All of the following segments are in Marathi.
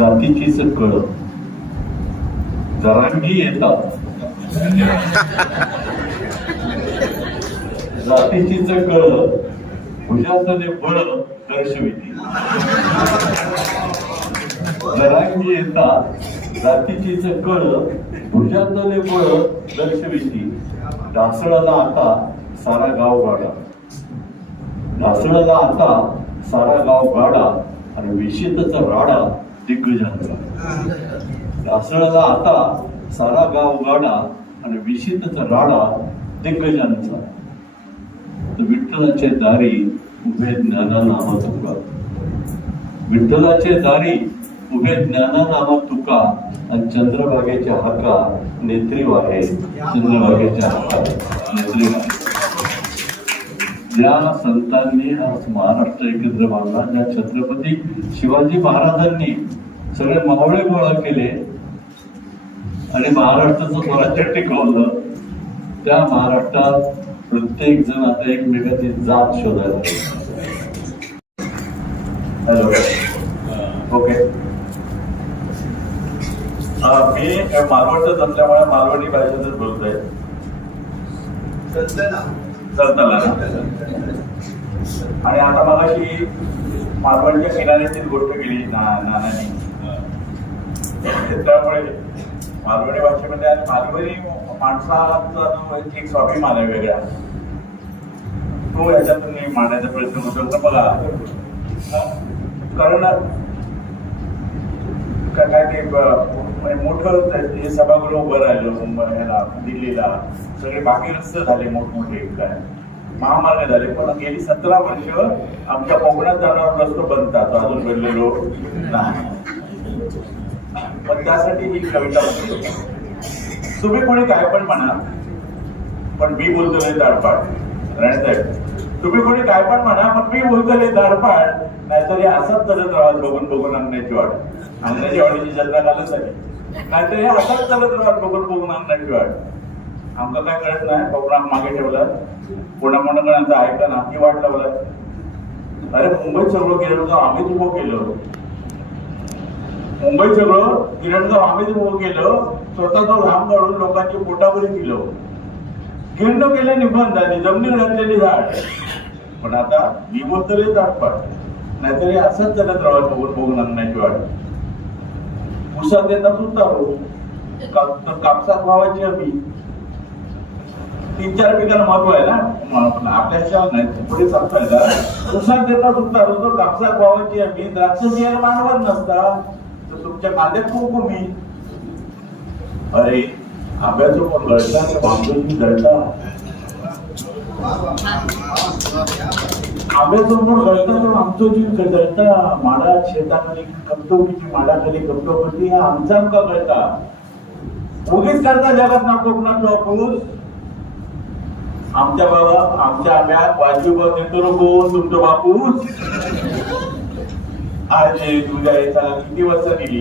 जातीचीच कळ जरांगी येतात. जातीचीच कळ भुजातले बळ दर्शविते. जरांगी येतात. जातीचीच कळ भुजातले बळ दर्शविते. ढासळाला आता सारा गाव गाडा. ढासळाला आता सारा गाव गाडा आणि विशेषच राडा. दिग्गजांचा ढासळाला आता सारा गाव गाडा आणि विशेतच राडा दिग्गजांचा. तर विठ्ठलाचे दारी उभे ज्ञाना नामा तुका. विठ्ठलाचे दारी उभे ज्ञाना नामा तुका. आणि चंद्रभागेच्या हाका नेत्री वाहे चंद्रभागेच्या हाका नेत्री वाहे ज्या संतांनी आज महाराष्ट्र एकत्र बांधला. ज्या छत्रपती शिवाजी महाराजांनी सगळे मावळे गोळा केले. आणि महाराष्ट्राचं स्वराज्य टिकवलं. त्या महाराष्ट्रात प्रत्येक जण आता एकमेकाची जात शोधायला हॅलो ओके मी मालवणच असल्यामुळे मालवणी भाषेतच बोलतोय. चालताना आणि आता मगाशी मालवणच्या किनाऱ्याचीच गोष्ट केली ना नानानी त्यामुळे मालवणी भाषेमध्ये आणि मालवणी माणसाचा जो एक स्वाभिमान आहे वेगळा तो याच्यातून मी मांडायचा प्रयत्न करतो तर बघा कारण काय ते म्हणजे मोठं हे सभागृह उभं राहिलं ह्याला दिल्लीला. सगळे बाकी रस्ते झाले मोठमोठे काय. महामार्ग झाले. पण गेली सतरा वर्ष आमच्या कोकणात जाणारा रस्तो बनतात. अजून बनलेलो नाही. पण त्यासाठी ही कविता तुम्ही कोणी काय पण म्हणा पण मी बोलतोय दाडपाड. रणसाहेब तुम्ही कोणी काय पण म्हणा पण मी बोलतोय दाडपाड नाहीतर असंच चालत राहत बघून बघून अंगण्याची वाट अंगण्याची वाडीची जत्रा घालत आहे नाहीतर हे असंच चालत राहत बघून बघून अंगण्याची वाट आमचं काय कळत नाही कोकणात मागे ठेवलं. कोणा कोणाकडे ऐकलं ना ती वाट लावलं. अरे मुंबईत सगळं होतं आम्हीच उभं केलं मुंबई सगळं किरणगाव आम्हीच उभं केलं स्वतःचं घाम काढून लोकांची पोटावरी दिलं किरण केलं निबंध आणि जमिनीत घातलेली झाड. पण आता मी बोलतले ताटपाट. नाहीतरी असंच चालत राहत बघून बघून आणण्याची वाट. उसात देतात उतारू हो. काप- कापसात व्हावाची आम्ही तीन चार पिकांना महत्त्व आहे ना? म- आपल्या नाही. पुढे सांगताय का उसात देतात उतारू हो. तर कापसात व्हावाची आम्ही द्राक्ष बियाणं मानवत नसतात. तुमच्या कांद्यात खूप कमी अरे आंब्याचं पण गळता आणि बांबूची गळता? आंब्याचं पण गळता तर आमचं जीव गळता? माडा शेतामध्ये कमतोबीची माडाखाली कमतोबी हा आमचा आमका गळता. उगीच करता जगात ना कोकणात वापूस आमच्या बाबा आमच्या आंब्यात वाजू वाजूबा येतो नको तुमचं बापूस. आज हे तुझ्या येताना किती वर्ष गेली?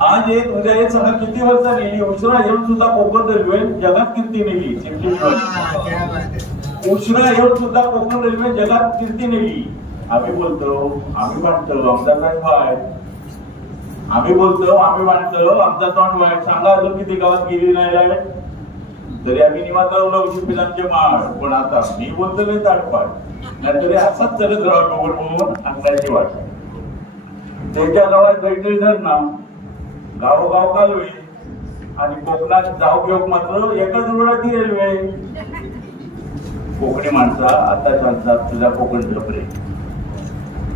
आज एक उद्या एक सांगा किती वर्ष नेली उशिरा येऊन सुद्धा कोकण रेल्वे जगात कीर्ती नेली. उशिरा. येऊन सुद्धा कोकण रेल्वे जगात कीर्ती नेली. आम्ही बोलतो आम्ही मांडतो आमचा तोंड वाय आम्ही बोलतो आम्ही मांडतो आमचा तोंड वाय सांगा अजून किती गावात गेली नाही राय तरी आम्ही निवांत राहू पिलांचे माळ. पण आता मी बोलतो नाही ताटपाट. नाहीतरी असाच चालत राहा बघून बघून अंगाची वाट त्याच्या गावात बैठक धर ना गावोगाव कालवे आणि कोकणात जाऊ घेऊ मात्र एकाच रुळाची रेल्वे. कोकणी माणसा आता चालतात तुझा कोकण झप रे.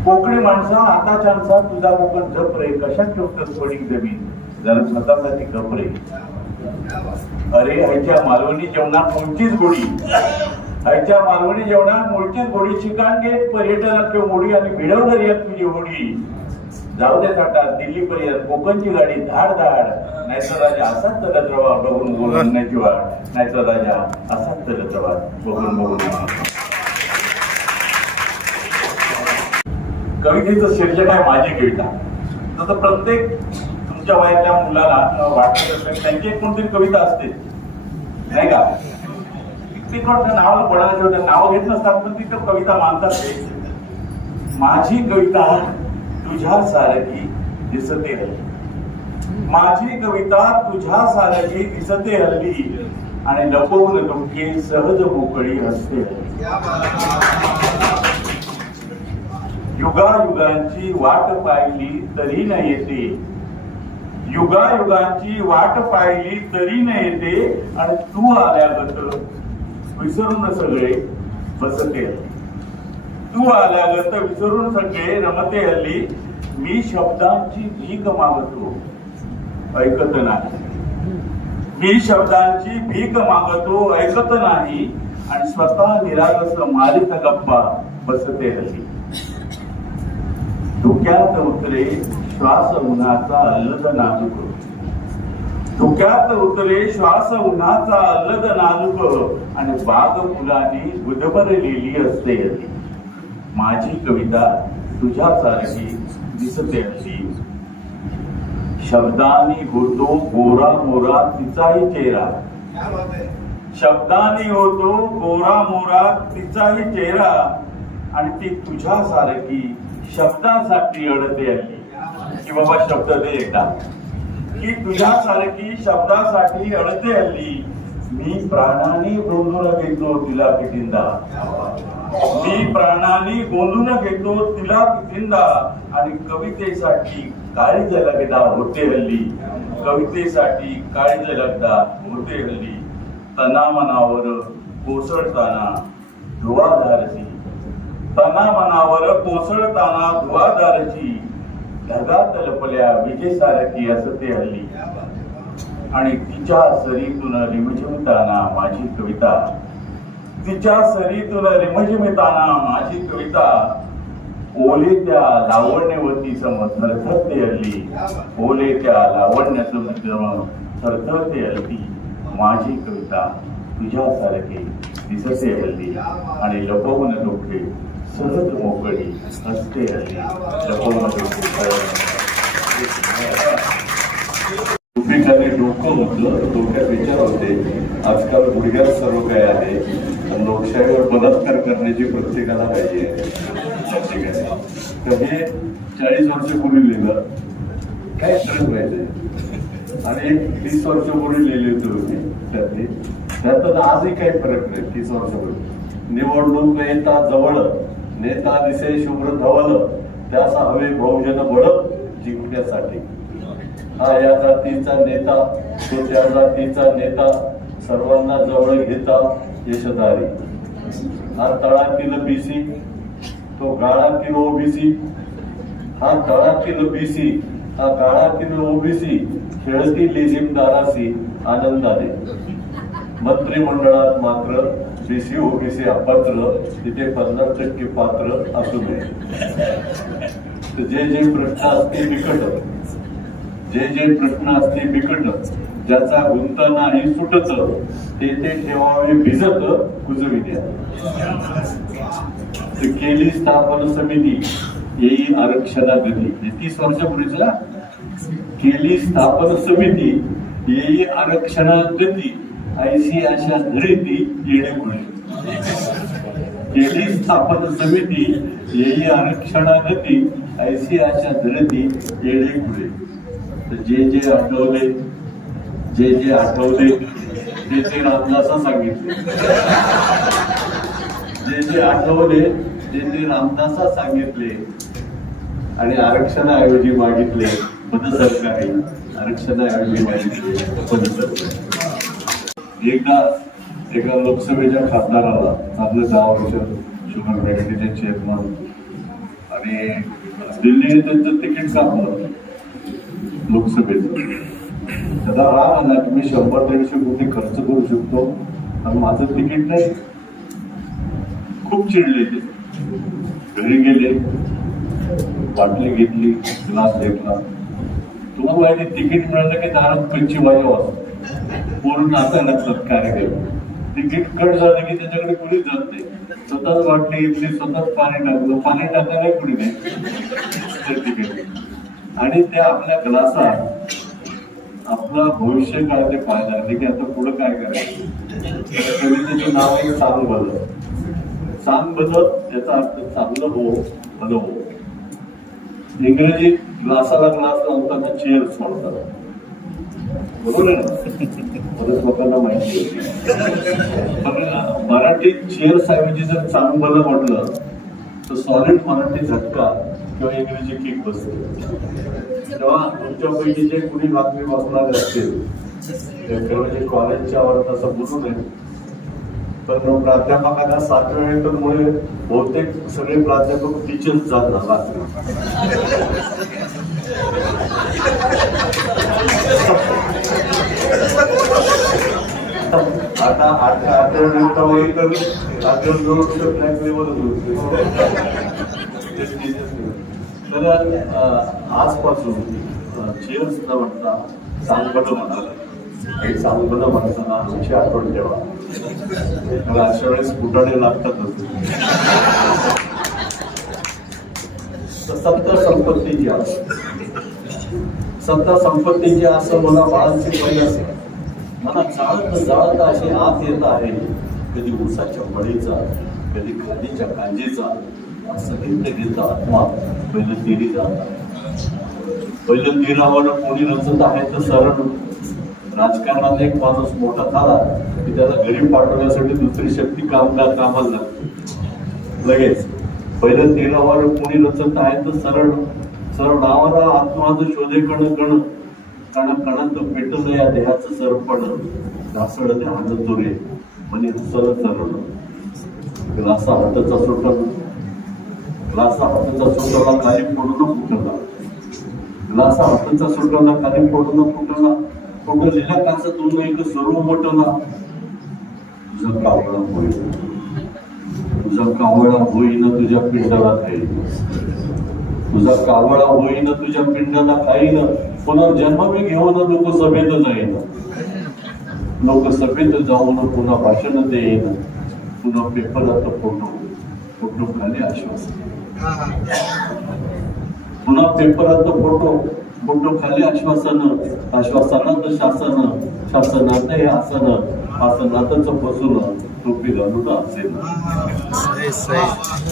कोकणी माणसा आता चालतात तुझा कोकण झप रे. कशात ठेवतात पडीक जमीन? जरा स्वतःसाठी कपरे अरे ह्याच्या मालवणी जेवणात कोणतीच गोडी? आयच्या मालवणी जेवणात मूळचीच गोडी शिकाण घे पर्यटनाची होडी आणि भिडव दर्यात तुझी होडी जाऊ दे साठा दिल्ली पर्यंत कोकणची गाडी धाड धाड. नाहीतर राजा असाच चलत रवा बघून बघून आणण्याची वाट. नाहीतर राजा असाच चलत रवा बघून बघून कवितेचं शीर्षक आहे माझी कविता तसं प्रत्येक तुमच्या वयातल्या मुलाला वाटत असेल त्यांची एक कोणतरी कविता असते. नाही का? ती थोडं नावाला पडायला ठेवतात नाव घेत नसतात पण ती तर कविता मानतात ते. माझी कविता तुझ्या सारखी दिसते हल्ली. माझी कविता तुझ्या सारखी दिसते हल्ली. आणि लपवून दुःखी सहज मोकळी हसते हल्ली. युगायुगांची वाट पाहिली तरी न येते. युगायुगांची वाट पाहिली तरी न येते. आणि तू आल्यागत विसरून सगळे. बसते हल्ली. तू आल्यागत विसरून सगळे रमते हल्ली. मी शब्दांची भीक मागतो. ऐकत नाही. मी शब्दांची भीक मागतो ऐकत नाही. आणि स्वतः निरागस मारित गप्पा बसते हल्ली. डोक्यात उतरे श्वास उन्हाचा अल्लद नाजूक. डोक्यात उतले श्वास उन्हाचा अलग नाजूक आणि बाग फुलांनी गुदभरलेली असते. माझी कविता तुझ्यासारखी दिसते अशी. शब्दांनी होतो गोरा मोरा तिचाही चेहरा. शब्दांनी होतो गोरा मोरा तिचाही चेहरा. आणि ती तुझ्यासारखी शब्दासाठी अडते आली की बाबा शब्द दे एकदा. की तुझ्यासारखी शब्दासाठी अडते हल्ली. मी प्राणाने गोंधून घेतो तिला पिटिंदा मी प्राणाने गोंधून घेतो तिला पिटिंदा आणि कवितेसाठी काळी जलगदा होते हल्ली. कवितेसाठी काळी जलगदा होते हल्ली. तनामनावर कोसळताना धुवाधारची. तनामनावर कोसळताना धुवाधारची. ढगात लपल्या विजेसारखी असते हल्ली. आणि तिच्या सरीतून रिमझिमताना माझी कविता. तिच्या सरीतून रिमझिमताना माझी कविता. ओले त्या लावण्यवती सम थरथरते हल्ली. ओले त्या लावण्याचं सम थरथरते हल्ली. माझी कविता तुझ्यासारखी दिसते हल्ली. आणि लपवून डोके सहज मोकळी हसते हल्ली लपवून डोकं म्हटलं डोक्यात विचार होते आजकाल गुडघ्यात सर्व काय आहे लोकशाहीवर बलात्कार करण्याची प्रत्येकाला पाहिजे तर हे चाळीस वर्षापूर्वी लिहिलं काय फरक पाहिजे आणि एक तीस वर्षापूर्वी लिहिली होती होती त्यातली त्यात आजही काही फरक नाही तीस वर्षापूर्वी निवडणूक येता जवळ नेता दिसे शुभ्र धवल त्यास हवे बहुजन बळ जिंकण्यासाठी. हा या जातीचा नेता तो त्या जातीचा नेता सर्वांना जवळ घेता यशदारी हा तळातील बीसी तो गाळातील ओबीसी हा तळातील बीसी हा गाळातील ओबीसी खेळतील लेझिमदारासी आनंदाने. मंत्रिमंडळात मात्र बीसी ओबीसी अपात्र तिथे पन्नास टक्के पात्र असू नये. तर जे जे प्रश्न असतील बिकट. जे जे प्रश्न असतील बिकट. ज्याचा गुंतना आणि सुटत. ते ते ठेवावे भिजत कुजविद्या तर केली स्थापन समिती येई आरक्षणा गती तीस वर्षापूर्वीचा केली स्थापन समिती येई आरक्षणा गती ऐशी अशा धरिती येणे पुढे केली स्थापन समिती येई आरक्षणागती ऐशी अशा धरती येणे पुढे जे जे आठवले जे जे आठवले ते ते रामदासा सांगितले. जे जे आठवले ते ते रामदासा सांगितले आणि आरक्षणाऐवजी मागितले पद सरकारी आरक्षणाऐवजी मागितले पद सरकारी एकदा एका लोकसभेच्या खासदाराला आपलं दहा वर्ष शुगर फॅक्टरीचे चेअरमन आणि दिल्लीने त्यांचं तिकीट कापलं लोकसभेचं. त्याचा राग आला की मी शंभर दीडशे कोटी खर्च करू शकतो आणि माझं तिकीट नाही. खूप चिडले ते. घरी गेले बाटली घेतली ग्लास घेतला. तुला माहिती तिकीट मिळालं की दारात पंची वायू असतो पूर्ण नाचायला लागतात कार्यक्रम. तिकीट कट झालं की त्याच्याकडे कुणीच जात नाही. स्वतःच बाटली इथली स्वतःच पाणी टाकलं पाणी टाकायला कुणी नाही. आणि त्या आपल्या ग्लासात आपला भविष्य काय ते पाहायला लागले की आता पुढे काय करायचं? कवितेचं नाव आहे सांग बदल सांग बदल त्याचा अर्थ चांगलं हो भलं हो. इंग्रजी ग्लासाला ग्लास लावताना चेअर्स म्हणतात. बरोबर आहे बरेच लोकांना माहिती आहे. मराठीत चेअर्स ऐवजी जर चांगलं म्हटलं तर सॉलिड मराठी झटका किंवा इंग्रजी किक बसते. तेव्हा तुमच्यापैकी जे कुणी बातमी वाचणारे असतील म्हणजे कॉलेजच्या वर तसं बोलू नये. पण प्राध्यापकांना सातव्या बहुतेक सगळे प्राध्यापक टीचर्स जातात. रात्री आता आता आता वगैरे तर आता दोन ब्लॅक तर आजपासून चेअर्स न म्हणता सांगपट म्हणाला आणि सांगपट म्हणताना आमची आठवण ठेवा. मला अशा वेळेस फुटाणे लागतातच तर सत्ता संपत्तीची आस सत्ता संपत्तीची असं मला बाळांची पहिली असेल. मला चालत जाळत असे आत येत आहे. कधी उसाच्या मळीचा कधी खादीच्या कांजीचा असं घेत आत्मा पहिलं तिरी जात पहिलं तिरावर कोणी रचत आहे तर सरळ राजकारणात एक माणूस मोठा झाला की त्याला घरी पाठवण्यासाठी दुसरी शक्ती कामगार कामाला लागते. लगेच. पहिलं तेरावर कोणी रचत आहे तर सरळ सरळ नावाला आत्माचं शोधे कण कण कारण कणात पेटून या देहाचं सरपण. ढासळ ध्यान तुरे म्हणे हसल चरण ग्लासा हाताचा सुटला. ग्लासा हाताचा सुटला काही पडून फुटला. ग्लासा हाताचा सुटला काही पडून फुटला. फोटो लिहिला काचा दोन एक सर्व मोठला. तुझं कावळा होईल तुझा कावळा होईन तुझ्या पिंडाला खाईल तुझा कावळा होईन तुझ्या पिंडाला खाईन. पुन्हा जन्म मी घेऊन लोक सभेत जाईन लोक सभेत जाऊन पुन्हा भाषण देईन. पुन्हा पेपरात फोटो फोटो खाली आश्वासन. पुन्हा पेपरात फोटो फोटो खाली आश्वासन आश्वासनात शासन शासनात हे आसन आसनातच बसून टोपी घालून असेल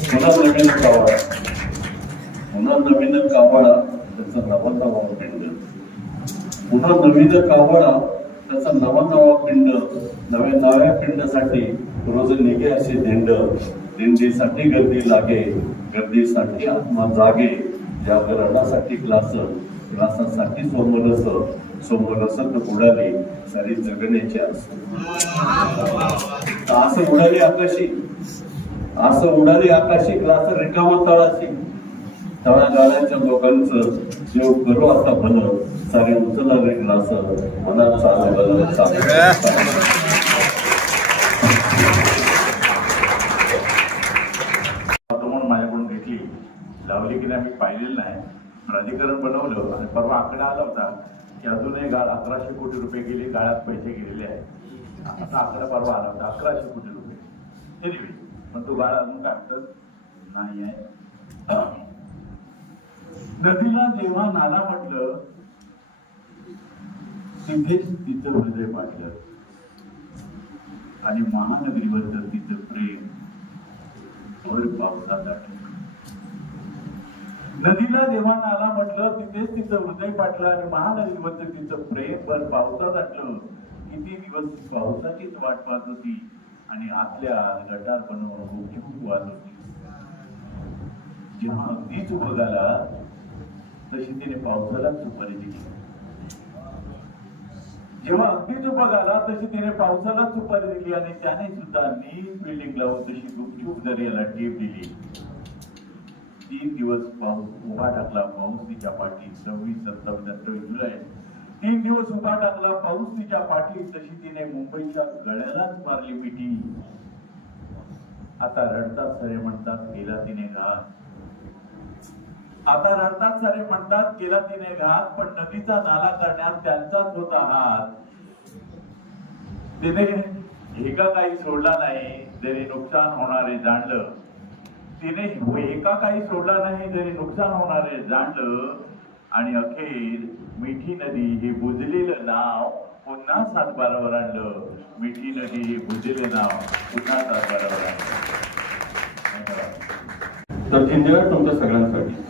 पुन्हा नवीन कावळा. पुन्हा नवीन कावळा त्याचा नवा नवा पुन्हा नवीन कावळा त्याचा नवा नवा पिंड नव्या नव्या पिंडासाठी रोज निघे असे दिंड दिंडीसाठी गर्दी लागे गर्दीसाठी आत्मा जागे. जागरणासाठी ग्लास ग्लासासाठी सोमरस सोमरसत उडाले सारी जगण्याची आस. असं उडाली आकाशी. असं उडाली आकाशी ग्लास रिकामा तळाशी. तळागाळाच्या लोकांचं देव करू आता भलं सारे उचलावे ग्लास. मनात चालू चालवलं. माझ्याकडून घेतली लावली की नाही आम्ही पाहिलेलं नाही. प्राधिकरण बनवलं आणि परवा आकडा आला होता की अजूनही गाळ अकराशे कोटी रुपये गेले गाळ्यात पैसे गेलेले आहेत. आता आकडा परवा आला होता अकराशे कोटी रुपये. पण तो गाळा अजून काय म्हणतात नाही आहे. नदीला जेव्हा नाला म्हटलं तिथेच तिचं हृदय पाडलं आणि महानगरीवर तर तिचं प्रेम भर पावसाचा नदीला जेव्हा नाला म्हटलं तिथेच तिचं हृदय पाटलं आणि महानगरीवरचं तिचं प्रेम भर पावसात आटलं किती दिवस पावसाचीच वाट पाहत होती आणि आतल्या गटार बनवून गुपचूप वाहत होती. जेव्हा अगदीच उभगाला तशी तिने पावसाला सुपारी दिली. जेव्हा अगदीच उभा आला तशी तिने पावसाला सुपारी दिली आणि त्याने सुद्धा नीट बिल्डिंग लावून तशी गुपचूप दर्याला टीप दिली. तीन दिवस पाऊस उभा टाकला पाऊस तिच्या पाठी सव्वीस सत्तावीस अठ्ठावीस जुलै. तीन दिवस उभा टाकला पाऊस तिच्या पाठी तशी तिने मुंबईच्या गळ्यालाच मारली मिठी आता रडतात सरे म्हणतात केला तिने घात आता रडतात सारे म्हणतात केला तिने घात पण नदीचा नाला करण्यात त्यांचाच होता हात. तिने एका काही सोडला नाही तरी नुकसान होणारे जाणलं. तिने हो, एका काही सोडला नाही तरी नुकसान होणारे जाणलं. आणि अखेर मिठी नदी हे बुजलेलं नाव पुन्हा सातबारावर आणलं. मिठी नदी हे बुजलेले नाव पुन्हा सातबारावर आणलं. तर इंजिनियर तुमच्या सगळ्यांसाठी.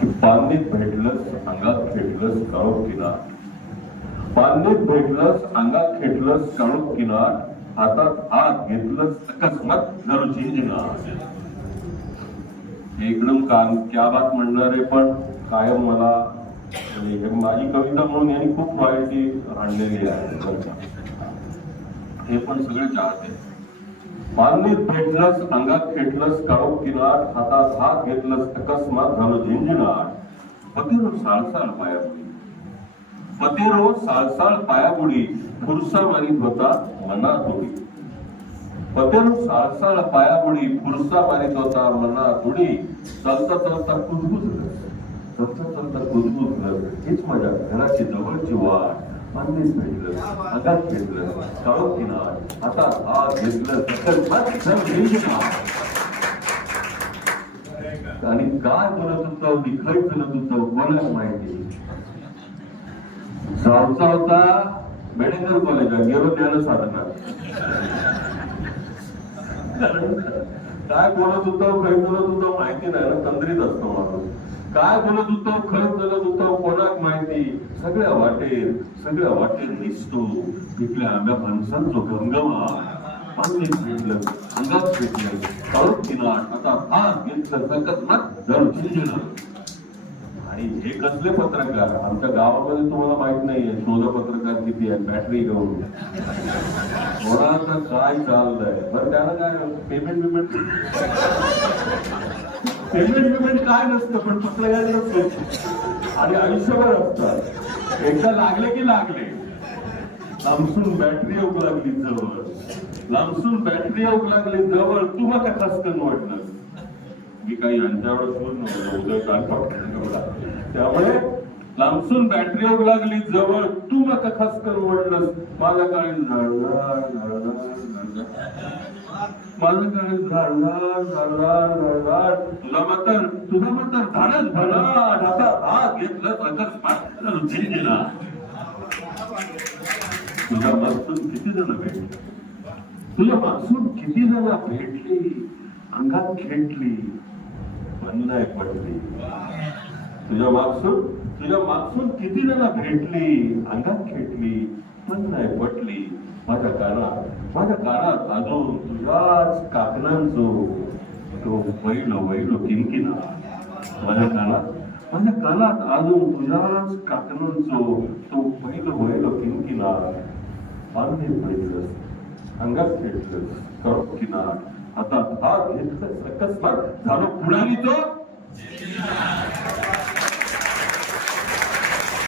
की पांनीत भेटलंस अंगात खेटलंस काळोख किनार पांनीत भेटलंस अंगात खेटलंस काळोख किनार हातात हात घेतलंस अकस्मात झालो झिंझिनार एकदम कान क्या बात म्हणणारे पण कायम मला हे माझी कविता म्हणून यांनी खूप रॉयल्टी आणलेली आहे हे पण सगळे चाहते माननीत भेटलंस अंगात खेटलंस काळोख किनाट हातात हात घेतलंस अकस्मात झालं झिंझिनाट पतिरो साळसाळ पायाबुडी पतिरो साळसाळ पायाबुडी फुरसा मारीत होता मनात उडी पतेरो साळसाळ पायाबुडी फुरसा मारीत होता मनात उडी चालता चालता कुजबुज चालता चालता कुजबुज हेच माझ्या घराची जवळची वाट. माननीत भेटलं अंगात घेतलं काळोख किनार आता हात घेतलं सकल झालं आणि काय बोलत होतं? विखय बोलत होतं कोणाला माहिती जाऊचा होता बेडेकर कॉलेजला गेलो ज्ञान साधना. काय बोलत होतो काही बोलत होतो माहिती नाही ना तंद्रीत असतो माणूस. काय बोलत होतो? खय बोलत होतो कोणाक माहिती? सगळ्या वाटेर सगळ्या वाटेर दिसतो. तिथल्या आंब्या फणसांचो गंगमा पाणी भेटलं अंगात भेटलं. काळोख किनार आता हात घेतलं सकत मत जर झिंजणं आणि हे कसले पत्रकार? आमच्या गावामध्ये तुम्हाला माहीत नाहीये शोध पत्रकार किती आहे बॅटरी घेऊन. कोणाचं काय चाललंय? बरं त्याला काय पेमेंट बिमेंट? पेमेंट पेमेंट काय नसतं पण पत्रकार नसतं आणि आयुष्यभर असतात. एकदा लागले की लागले. लांबसून बॅटरी येऊ लागली जवळ. लांबसून बॅटरी येऊ लागली जवळ तू मग खसकन वाटलं? मी काही यांच्यावर बोल नव्हतं त्यामुळे लांबसून बॅटरी येऊ लागली जवळ तू मग खसकन वाटलंस माझ्या काळी झाडणार माझं काय झाडणार झाडणार झाडणार तुला मात्र तुझा मात्र झाडच झाडात आता हात घेतलं अकस्मात झिंजिना तुझ्या मागसून किती जण भेटले? तुझ्या मागसून किती जण भेटली? अंगात खेटली. पण पडली. तुझ्या मागसून तुझ्या मागसून किती जण भेटली? अंगात खेटली. पण नाही पटली. माझ्या कानात माझ्या कानात अजून तुझ्याच काकणांचो तो वैल वैल किमकिना. माझ्या कानात माझ्या कानात अजून तुझ्याच काकणांचो तो पहिलो वैल किमकिनार पाणी पडलंस अंगात खेटलंस कडक किनार. आता भाग घेतलं अकस्मात झालो कुणाली तो?